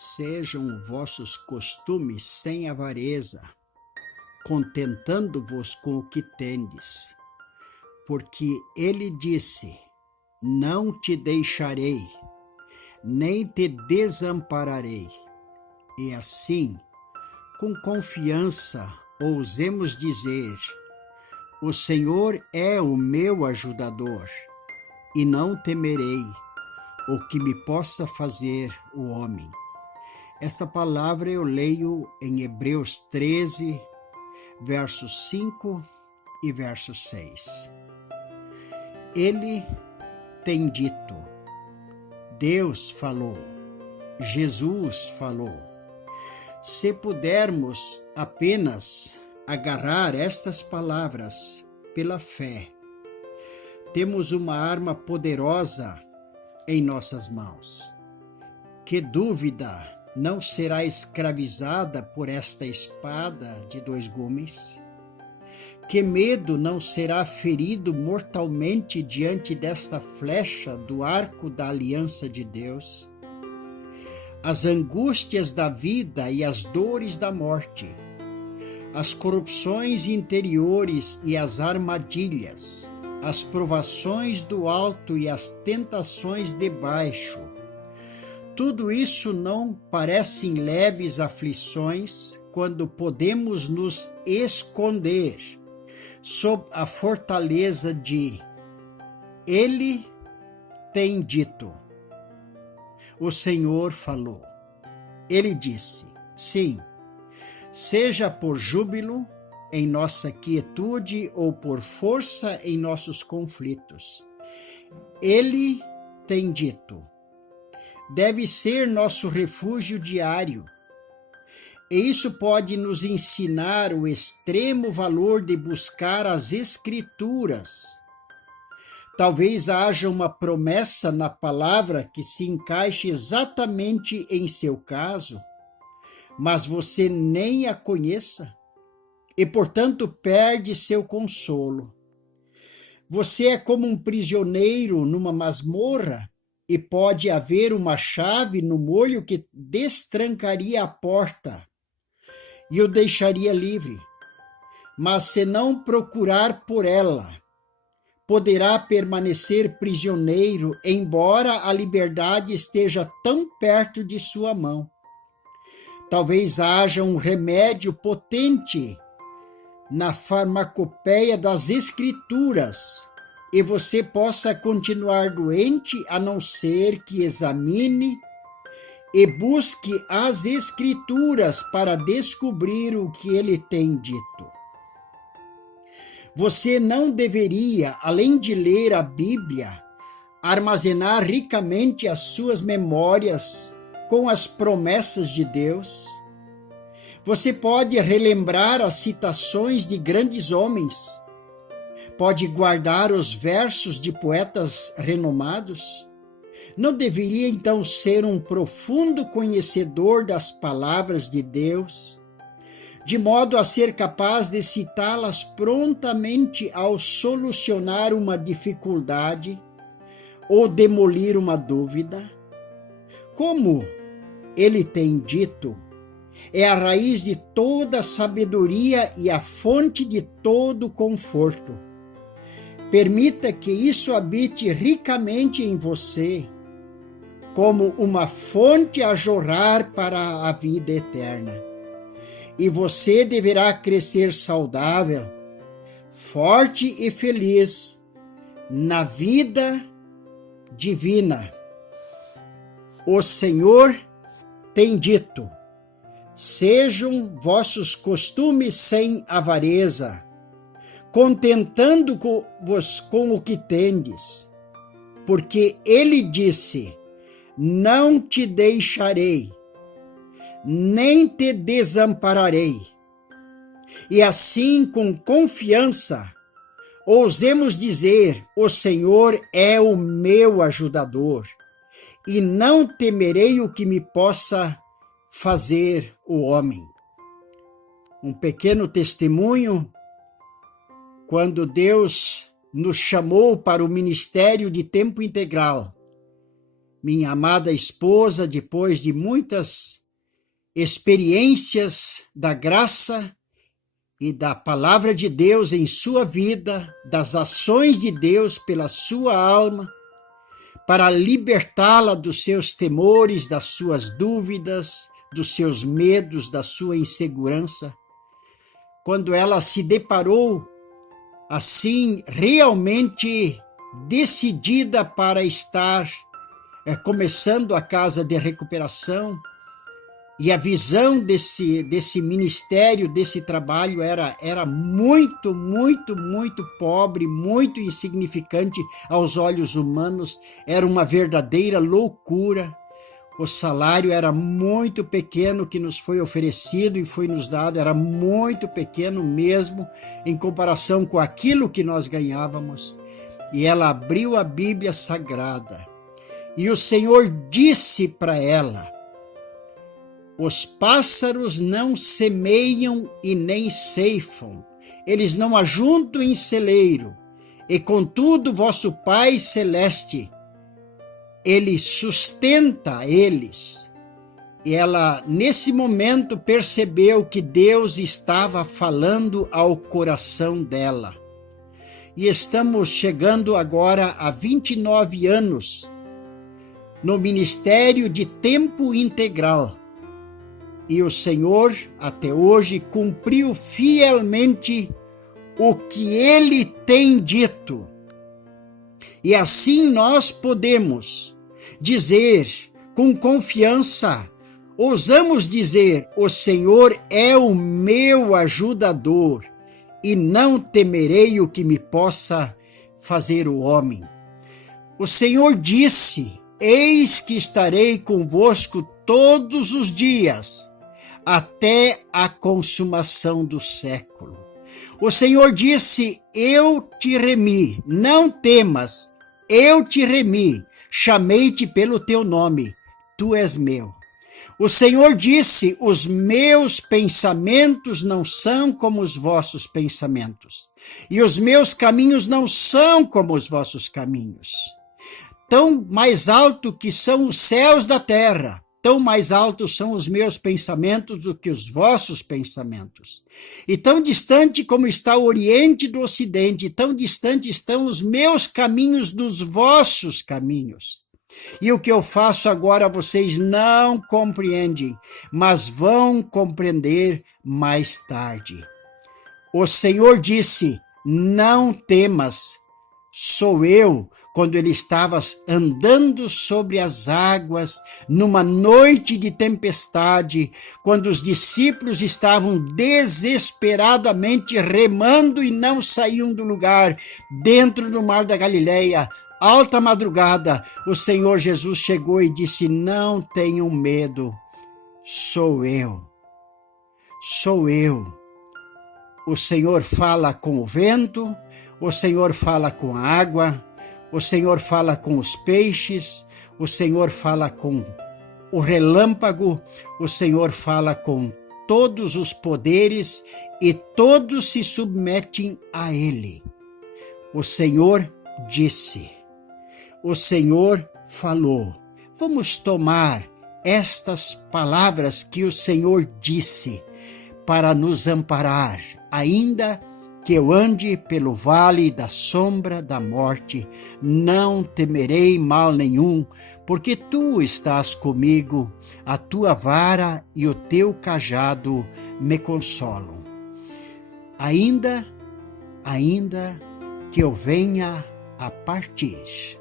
Sejam vossos costumes sem avareza, contentando-vos com o que tendes. Porque ele disse: não te deixarei, nem te desampararei. E assim, com confiança, ousemos dizer: o Senhor é o meu ajudador, e não temerei o que me possa fazer o homem. Esta palavra eu leio em Hebreus 13, versos 5 e verso 6. Ele tem dito, Deus falou, Jesus falou. Se pudermos apenas agarrar estas palavras pela fé, temos uma arma poderosa em nossas mãos. Que dúvida não será escravizada por esta espada de dois gumes? Que medo não será ferido mortalmente diante desta flecha do arco da aliança de Deus? As angústias da vida e as dores da morte, as corrupções interiores e as armadilhas, as provações do alto e as tentações de baixo, tudo isso não parecem leves aflições quando podemos nos esconder sob a fortaleza de Ele tem dito. O Senhor falou. Ele disse, sim, seja por júbilo em nossa quietude ou por força em nossos conflitos. Ele tem dito. Deve ser nosso refúgio diário. E isso pode nos ensinar o extremo valor de buscar as Escrituras. Talvez haja uma promessa na palavra que se encaixe exatamente em seu caso, mas você nem a conheça e, portanto, perde seu consolo. Você é como um prisioneiro numa masmorra e pode haver uma chave no molho que destrancaria a porta e o deixaria livre. Mas se não procurar por ela, poderá permanecer prisioneiro, embora a liberdade esteja tão perto de sua mão. Talvez haja um remédio potente na farmacopeia das Escrituras, e você possa continuar doente a não ser que examine e busque as Escrituras para descobrir o que ele tem dito. Você não deveria, além de ler a Bíblia, armazenar ricamente as suas memórias com as promessas de Deus? Você pode relembrar as citações de grandes homens, pode guardar os versos de poetas renomados? Não deveria então ser um profundo conhecedor das palavras de Deus, de modo a ser capaz de citá-las prontamente ao solucionar uma dificuldade ou demolir uma dúvida? Como ele tem dito, é a raiz de toda sabedoria e a fonte de todo conforto. Permita que isso habite ricamente em você, como uma fonte a jorrar para a vida eterna. E você deverá crescer saudável, forte e feliz na vida divina. O Senhor tem dito, sejam vossos costumes sem avareza, contentando-vos com o que tendes, porque ele disse, não te deixarei, nem te desampararei. E assim, com confiança, ousemos dizer, o Senhor é o meu ajudador, e não temerei o que me possa fazer o homem. Um pequeno testemunho, quando Deus nos chamou para o ministério de tempo integral, minha amada esposa, depois de muitas experiências da graça e da palavra de Deus em sua vida, das ações de Deus pela sua alma, para libertá-la dos seus temores, das suas dúvidas, dos seus medos, da sua insegurança. Quando ela se deparou assim, realmente decidida para estar começando a casa de recuperação, e a visão desse ministério, desse trabalho era muito, muito, muito pobre, muito insignificante aos olhos humanos, era uma verdadeira loucura. O salário era muito pequeno que nos foi oferecido e foi nos dado, era muito pequeno mesmo, em comparação com aquilo que nós ganhávamos. E ela abriu a Bíblia Sagrada, e o Senhor disse para ela: os pássaros não semeiam e nem ceifam, eles não ajuntam em celeiro, e contudo vosso Pai Celeste, Ele sustenta eles. E ela, nesse momento, percebeu que Deus estava falando ao coração dela. E estamos chegando agora a 29 anos no ministério de tempo integral. E o Senhor, até hoje, cumpriu fielmente o que Ele tem dito. E assim nós podemos dizer com confiança, ousamos dizer: o Senhor é o meu ajudador, e não temerei o que me possa fazer o homem. O Senhor disse: eis que estarei convosco todos os dias, até a consumação do século. O Senhor disse: eu te remi, não temas, eu te remi, chamei-te pelo teu nome, tu és meu. O Senhor disse: os meus pensamentos não são como os vossos pensamentos, e os meus caminhos não são como os vossos caminhos. Tão mais alto que são os céus da terra, tão mais altos são os meus pensamentos do que os vossos pensamentos. E tão distante como está o Oriente do Ocidente, tão distante estão os meus caminhos dos vossos caminhos. E o que eu faço agora vocês não compreendem, mas vão compreender mais tarde. O Senhor disse: não temas, sou eu. Quando ele estava andando sobre as águas, numa noite de tempestade, quando os discípulos estavam desesperadamente remando e não saíam do lugar, dentro do mar da Galileia, alta madrugada, o Senhor Jesus chegou e disse: não tenham medo, sou eu. Sou eu. O Senhor fala com o vento, o Senhor fala com a água, o Senhor fala com os peixes, o Senhor fala com o relâmpago, o Senhor fala com todos os poderes e todos se submetem a Ele. O Senhor disse, o Senhor falou. Vamos tomar estas palavras que o Senhor disse para nos amparar, ainda que eu ande pelo vale da sombra da morte, não temerei mal nenhum, porque tu estás comigo, a tua vara e o teu cajado me consolam. Ainda que eu venha a partir,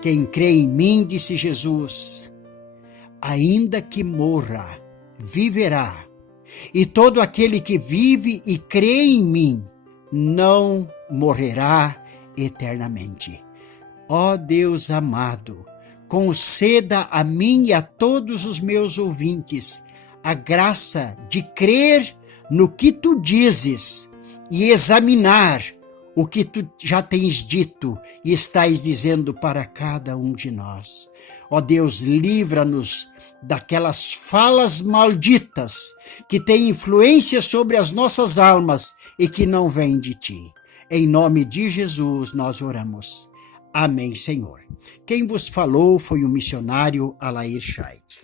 quem crê em mim, disse Jesus, ainda que morra, viverá, e todo aquele que vive e crê em mim, não morrerá eternamente. Ó Deus amado, conceda a mim e a todos os meus ouvintes a graça de crer no que tu dizes e examinar o que tu já tens dito e estás dizendo para cada um de nós. Ó Deus, livra-nos daquelas falas malditas que têm influência sobre as nossas almas e que não vêm de ti. Em nome de Jesus nós oramos. Amém, Senhor. Quem vos falou foi o missionário Alair Scheid.